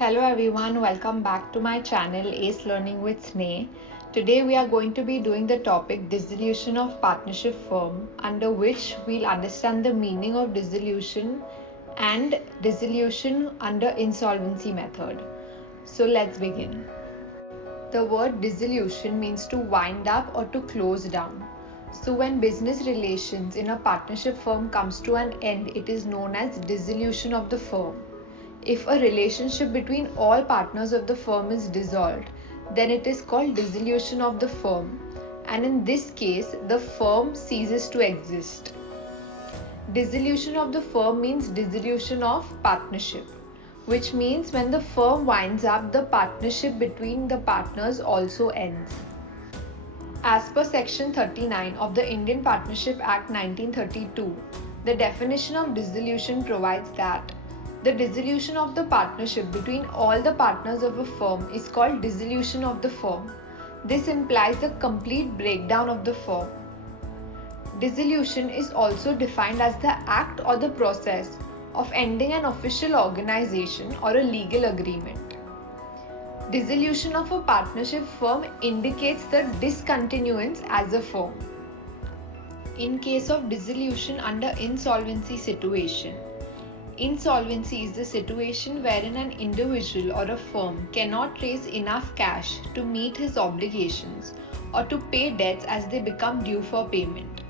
Hello everyone, welcome back to my channel Ace Learning with Sneh. Today we are going to be doing the topic dissolution of partnership firm, under which we'll understand the meaning of dissolution and dissolution under insolvency method. So let's begin. The word dissolution means to wind up or to close down. So when business relations in a partnership firm comes to an end, it is known as dissolution of the firm. If a relationship between all partners of the firm is dissolved, then it is called dissolution of the firm, and in this case, the firm ceases to exist. Dissolution of the firm means dissolution of partnership, which means when the firm winds up, the partnership between the partners also ends. As per Section 39 of the Indian Partnership Act 1932, the definition of dissolution provides that the dissolution of the partnership between all the partners of a firm is called dissolution of the firm. This implies the complete breakdown of the firm. Dissolution is also defined as the act or the process of ending an official organization or a legal agreement. Dissolution of a partnership firm indicates the discontinuance as a firm. In case of dissolution under insolvency situation, insolvency is the situation wherein an individual or a firm cannot raise enough cash to meet his obligations or to pay debts as they become due for payment.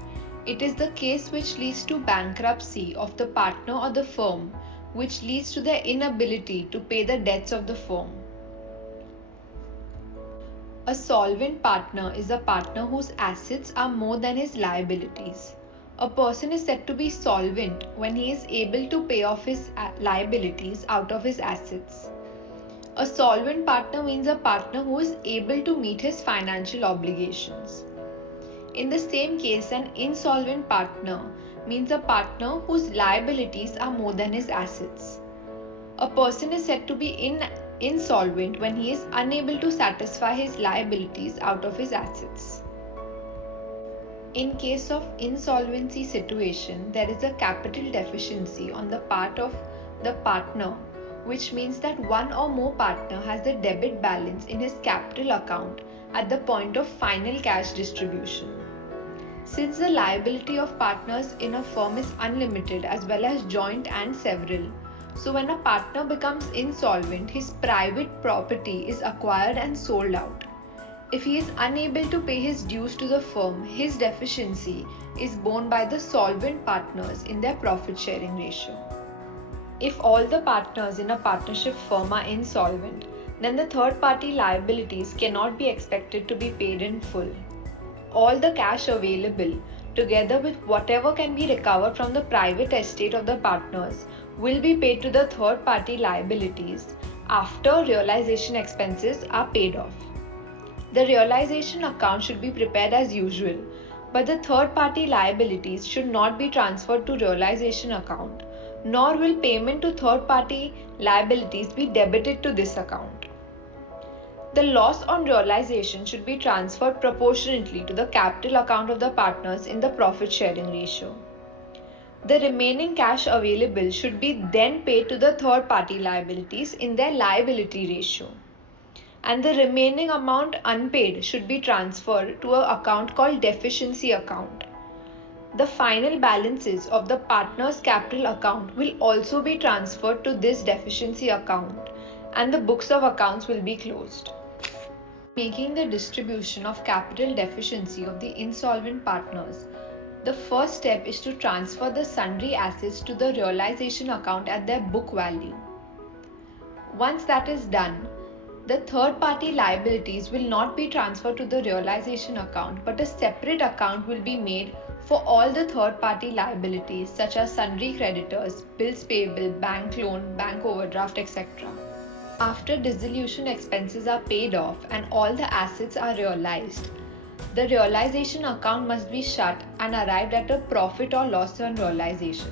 It is the case which leads to bankruptcy of the partner or the firm, which leads to their inability to pay the debts of the firm. A solvent partner is a partner whose assets are more than his liabilities. A person is said to be solvent when he is able to pay off his liabilities out of his assets. A solvent partner means a partner who is able to meet his financial obligations. In the same case, an insolvent partner means a partner whose liabilities are more than his assets. A person is said to be insolvent when he is unable to satisfy his liabilities out of his assets. In case of insolvency situation, there is a capital deficiency on the part of the partner, which means that one or more partner has a debit balance in his capital account at the point of final cash distribution. Since the liability of partners in a firm is unlimited as well as joint and several, so when a partner becomes insolvent, his private property is acquired and sold out. If he is unable to pay his dues to the firm, his deficiency is borne by the solvent partners in their profit sharing ratio. If all the partners in a partnership firm are insolvent, then the third party liabilities cannot be expected to be paid in full. All the cash available, together with whatever can be recovered from the private estate of the partners, will be paid to the third party liabilities after realization expenses are paid off. The realization account should be prepared as usual, but the third party liabilities should not be transferred to realization account, nor will payment to third party liabilities be debited to this account. The loss on realization should be transferred proportionately to the capital account of the partners in the profit sharing ratio. The remaining cash available should be then paid to the third party liabilities in their liability ratio, and the remaining amount unpaid should be transferred to an account called deficiency account. The final balances of the partner's capital account will also be transferred to this deficiency account, and the books of accounts will be closed. Making the distribution of capital deficiency of the insolvent partners, the first step is to transfer the sundry assets to the realization account at their book value. Once that is done, the third party liabilities will not be transferred to the realization account, but a separate account will be made for all the third party liabilities such as sundry creditors, bills payable, bank loan, bank overdraft, etc. After dissolution expenses are paid off and all the assets are realized, the realization account must be shut and arrived at a profit or loss on realization.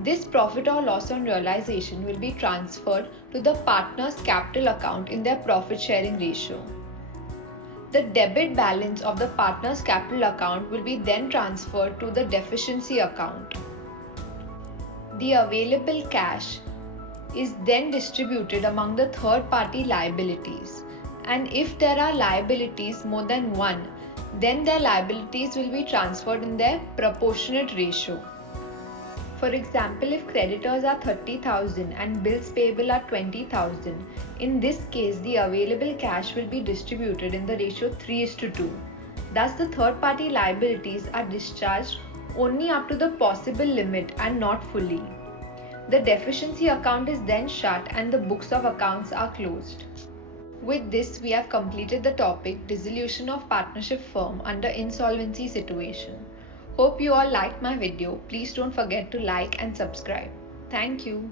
This profit or loss on realization will be transferred to the partner's capital account in their profit sharing ratio. The debit balance of the partner's capital account will be then transferred to the deficiency account. The available cash is then distributed among the third party liabilities. And if there are liabilities more than one, then their liabilities will be transferred in their proportionate ratio. For example, if creditors are 30,000 and bills payable are 20,000, in this case the available cash will be distributed in the ratio 3:2. Thus, the third party liabilities are discharged only up to the possible limit and not fully. The deficiency account is then shut and the books of accounts are closed. With this, we have completed the topic dissolution of partnership firm under insolvency situation. Hope you all liked my video. Please don't forget to like and subscribe. Thank you.